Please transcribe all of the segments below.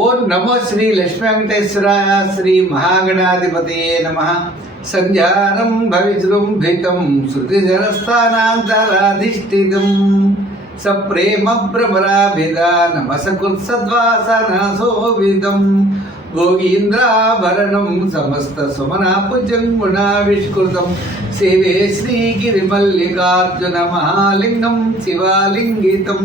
ఓం నమో శ్రీ లక్ష్మీ వెంకటేశ్వర శ్రీ మహాగణాధిపతయే నమ. సంధ్యానం భవిజృంభితం శృతిజలస్థానాంతరాధిష్ఠితం సప్రేమ భ్రమరాభిధానమసకృత్సద్వాసనశోభితం గోగీంద్రాభరణం సమస్త సుమనాపుజన్మునావిష్కృతం సేవే శ్రీగిరిమల్లికార్జున మహాలింగం శివాలింగితం.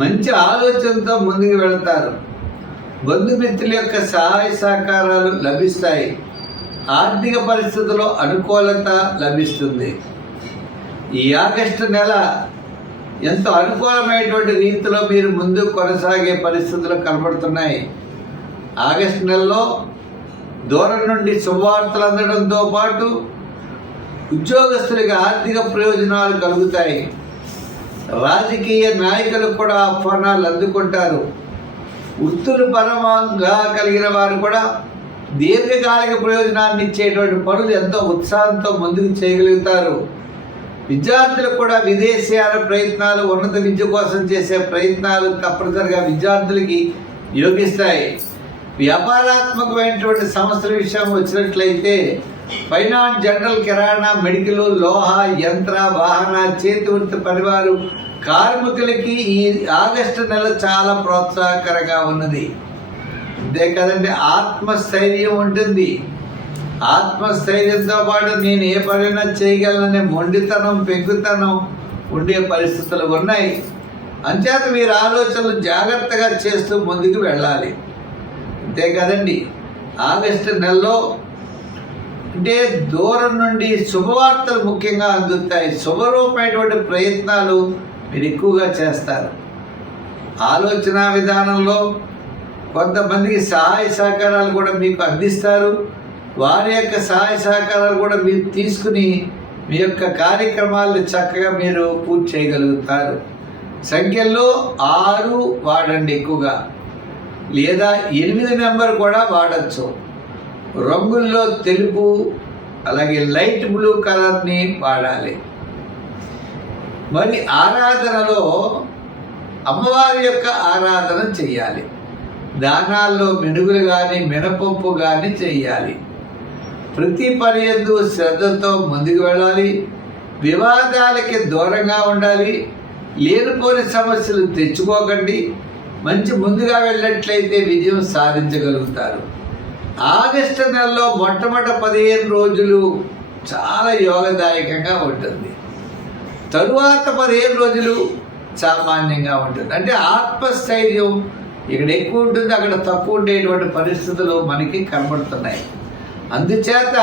మంచి ఆలోచనతో ముందుకు వెళతారు. బంధుమిత్రుల యొక్క సహాయ సహకారాలు లభిస్తాయి. ఆర్థిక పరిస్థితుల్లో అనుకూలత లభిస్తుంది. ఈ ఆగస్టు నెల ఎంతో అనుకూలమైనటువంటి రీతిలో మీరు ముందుకు కొనసాగే పరిస్థితులు కనబడుతున్నాయి. ఆగస్టు నెలలో దూరం నుండి శుభవార్తలు అందడంతో పాటు ఉద్యోగస్తులకి ఆర్థిక ప్రయోజనాలు కలుగుతాయి. రాజకీయ నాయకులు కూడా ఆహ్వానాలు అందుకుంటారు. వృత్తులు పరమంగా కలిగిన వారు కూడా దీర్ఘకాలిక ప్రయోజనాన్ని ఇచ్చేటువంటి పనులు ఎంతో ఉత్సాహంతో ముందుకు చేయగలుగుతారు. విద్యార్థులకు కూడా విదేశీయాల ప్రయత్నాలు ఉన్నత విద్య కోసం చేసే ప్రయత్నాలు తప్పనిసరిగా విద్యార్థులకి యోగిస్తాయి. వ్యాపారాత్మకమైనటువంటి సంస్థల విషయం వచ్చినట్లయితే ఫైనాన్స్ జనరల్ కిరాణా మెడికల్ లోహ యంత్ర వాహన చేతి వృత్తి పనివారు కార్మికులకి ఈ ఆగస్టు నెల చాలా ప్రోత్సాహకరంగా ఉన్నది. అంతే కదండి ఆత్మస్థైర్యం ఉంటుంది. ఆత్మస్థైర్యంతో పాటు నేను ఏ పనైనా చేయగలననే మొండితనం పెంకుతనం ఉండే పరిస్థితులు ఉన్నాయి. అంచేత మీరు ఆలోచనలు జాగ్రత్తగా చేస్తూ ముందుకు వెళ్ళాలి. అంతే కదండి ఆగస్టు నెలలో అంటే దూరం నుండి శుభవార్తలు ముఖ్యంగా అందుతాయి. శుభరూపమైనటువంటి ప్రయత్నాలు మీరు ఎక్కువగా చేస్తారు. ఆలోచన విధానంలో కొంతమందికి సహాయ సహకారాలు కూడా మీకు అందిస్తారు. వారి యొక్క సహాయ సహకారాలు కూడా మీరు తీసుకుని మీ యొక్క కార్యక్రమాలను చక్కగా మీరు పూర్తి చేయగలుగుతారు. సంఖ్యల్లో ఆరు వాడండి ఎక్కువగా. లేదా ఎనిమిది నెంబర్ కూడా వాడచ్చు. రంగుల్లో తెలుపు అలాగే లైట్ బ్లూ కలర్ని వాడాలి. మరి ఆరాధనలో అమ్మవారి యొక్క ఆరాధన చెయ్యాలి. దానాల్లో మెనుగులు కానీ మినపప్పు కానీ చెయ్యాలి. ప్రతి పని ఎందు శ్రద్ధతో ముందుకు వెళ్ళాలి. వివాదాలకి దూరంగా ఉండాలి. లేనిపోని సమస్యలు తెచ్చుకోకండి. మంచి ముందుగా వెళ్ళినట్లయితే విజయం సాధించగలుగుతారు. ఆగస్టు నెలలో మొట్టమొదటి పదిహేను రోజులు చాలా యోగదాయకంగా ఉంటుంది. తరువాత పదిహేను రోజులు సామాన్యంగా ఉంటుంది. అంటే ఆత్మస్థైర్యం ఇక్కడ ఎక్కువ ఉంటుంది అక్కడ తక్కువ ఉండేటువంటి పరిస్థితులు మనకి కనబడుతున్నాయి. అందుచేత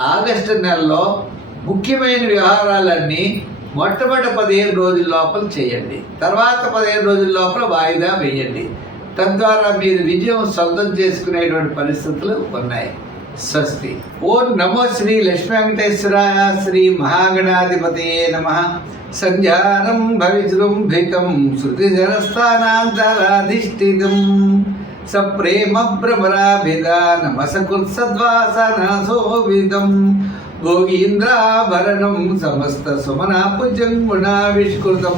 ఆగస్టు నెలలో ముఖ్యమైన వ్యవహారాలన్నీ మొట్టమొదటి పదిహేను రోజుల లోపల చేయండి. తర్వాత పదిహేను రోజుల లోపల వాయిదా వేయండి. తద్వారా మీరు విజయం సొంతం చేసుకునేటువంటి పరిస్థితులు ఉన్నాయి. స్వస్తి. ఓం నమో శ్రీ లక్ష్మీ వెంకటేశ్వరాయ శ్రీ మహాగణాధిపతి నమ. సంధ్యారం భవిజృంభితం శృతిజరస్థానాంతరాధిష్ఠితం. సప్రేమ భ్రమరాభిధానమసకృత్సద్వాసనశోభితం గోగీంద్రాభరణం సమస్త సుమనాపుజంగుణావిష్కృతం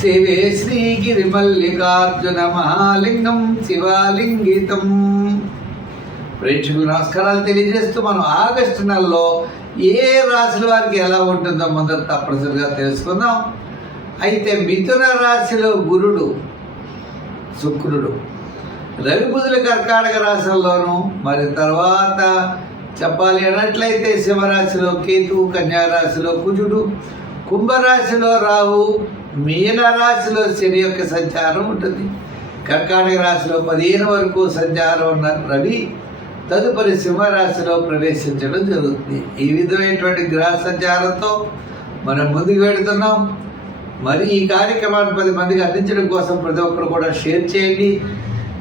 సేవే శ్రీగిరిమల్లికార్జున మహాలింగం శివాలింగితం. ప్రేక్షకులు నమస్కారాలు తెలియజేస్తూ మనం ఆగస్టు నెలలో ఏ రాశుల వారికి ఎలా ఉంటుందో మొదట తప్పనిసరిగా తెలుసుకుందాం. అయితే మిథున రాశిలో గురుడు శుక్రుడు. రవి బుధుల కర్కాటక రాశుల్లోనూ మరి తర్వాత చెప్పాలి అన్నట్లయితే సింహరాశిలో కేతు కన్యా రాశిలో కుజుడు కుంభరాశిలో రాహు మీన రాశిలో శని యొక్క సంచారం ఉంటుంది. కర్కాటక రాశిలో పదిహేను వరకు సంచారం ఉన్న రవి తదుపరి సింహరాశిలో ప్రవేశించడం జరుగుతుంది. ఈ విధమైనటువంటి గ్రహ సంచారంతో మనం ముందుకు వెళుతున్నాం. మరి ఈ కార్యక్రమాన్ని పది మందికి అందించడం కోసం ప్రతి ఒక్కరు కూడా షేర్ చేయండి.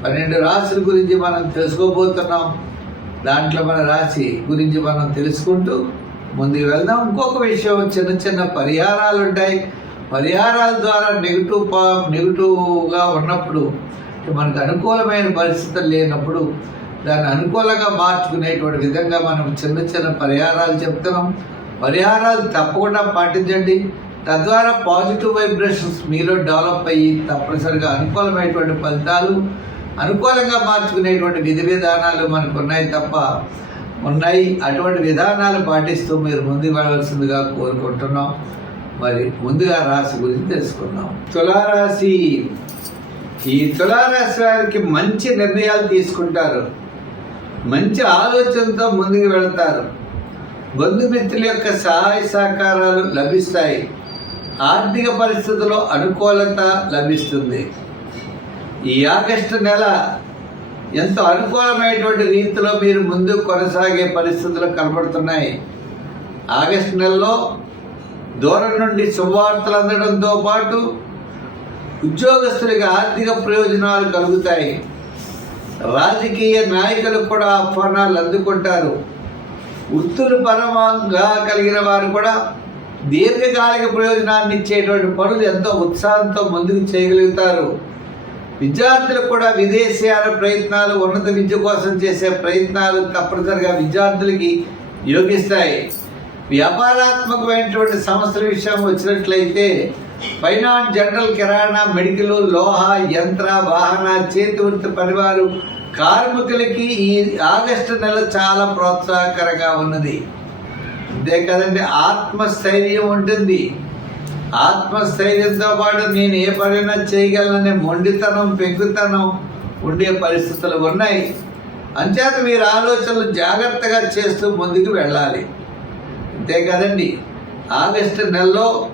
పన్నెండు రాశుల గురించి మనం తెలుసుకోబోతున్నాం. దాంట్లో మన రాశి గురించి మనం తెలుసుకుంటూ ముందుకు వెళ్దాం. ఇంకొక విషయం చిన్న చిన్న పరిహారాలు ఉంటాయి పరిహారాల ద్వారా నెగిటివ్ పా నెగిటివ్గా ఉన్నప్పుడు మనకు అనుకూలమైన పరిస్థితులు లేనప్పుడు దాన్ని అనుకూలంగా మార్చుకునేటువంటి విధంగా మనం చిన్న చిన్న పరిహారాలు చెప్తున్నాం. పరిహారాలు తప్పకుండా పాటించండి. తద్వారా పాజిటివ్ వైబ్రేషన్స్ మీలో డెవలప్ అయ్యి తప్పనిసరిగా అనుకూలమైనటువంటి ఫలితాలు అనుకూలంగా మార్చుకునేటువంటి విధి విధానాలు మనకు ఉన్నాయి తప్ప ఉన్నాయి. అటువంటి విధానాలు పాటిస్తూ మీరు ముందుకు వెళ్ళవలసిందిగా కోరుకుంటున్నాం. మరి ముందుగా రాశి గురించి తెలుసుకున్నాం తులారాశి. ఈ తులారాశి వారికి మంచి నిర్ణయాలు తీసుకుంటారు. మంచి ఆలోచనతో ముందుకు వెళతారు. బంధుమిత్రుల యొక్క సహాయ సహకారాలు లభిస్తాయి. ఆర్థిక పరిస్థితుల్లో అనుకూలత లభిస్తుంది. ఈ ఆగస్టు నెల ఎంతో అనుకూలమైనటువంటి రీతిలో మీరు ముందు కొనసాగే పరిస్థితులు కనబడుతున్నాయి. ఆగస్టు నెలలో దూరం నుండి శుభవార్తలు అందడంతో పాటు ఉద్యోగస్తులకు ఆర్థిక ప్రయోజనాలు కలుగుతాయి. రాజకీయ నాయకులు కూడా ఆహ్వానాలు అందుకుంటారు. వృత్తులు పరమంగా కలిగిన వారు కూడా దీర్ఘకాలిక ప్రయోజనాన్ని ఇచ్చేటువంటి పనులు ఎంతో ఉత్సాహంతో ముందుకు చేయగలుగుతారు. విద్యార్థులు కూడా విదేశీయాల ప్రయత్నాలు ఉన్నత విద్య కోసం చేసే ప్రయత్నాలు తప్పనిసరిగా విద్యార్థులకి యోగిస్తాయి వ్యాపారాత్మకమైనటువంటి సంస్థల విషయం వచ్చినట్లయితే ఫైనాన్స్ జనరల్ కిరాణా మెడికల్ లోహ యంత్ర వాహన చేతి వృత్తి పనివారు కార్మికులకి ఈ ఆగస్టు నెల చాలా ప్రోత్సాహకరంగా ఉన్నది. అంతే కదండి ఆత్మస్థైర్యం ఉంటుంది. ఆత్మస్థైర్యంతో పాటు నేను ఏ పనైనా చేయగలననే మొండితనం పెంకుతనం ఉండే పరిస్థితులు ఉన్నాయి. అంచేత మీరు ఆలోచనలు జాగ్రత్తగా చేస్తూ ముందుకు వెళ్ళాలి. అంతే కదండి. ఆగస్టు నెలలో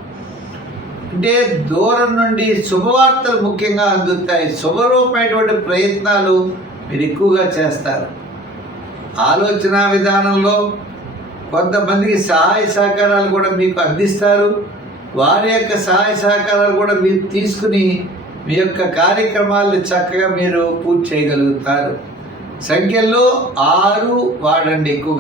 అంటే దూరం నుండి శుభవార్తలు ముఖ్యంగా అందుతాయి. శుభరూపమైనటువంటి ప్రయత్నాలు మీరు ఎక్కువగా చేస్తారు. ఆలోచన విధానంలో కొంతమందికి సహాయ సహకారాలు కూడా మీకు అందిస్తారు. వారి యొక్క సహాయ సహకారాలు కూడా మీరు తీసుకుని మీ యొక్క కార్యక్రమాలను చక్కగా మీరు పూర్తి చేయగలుగుతారు. సంఖ్యల్లో ఆరు వాడండి ఎక్కువ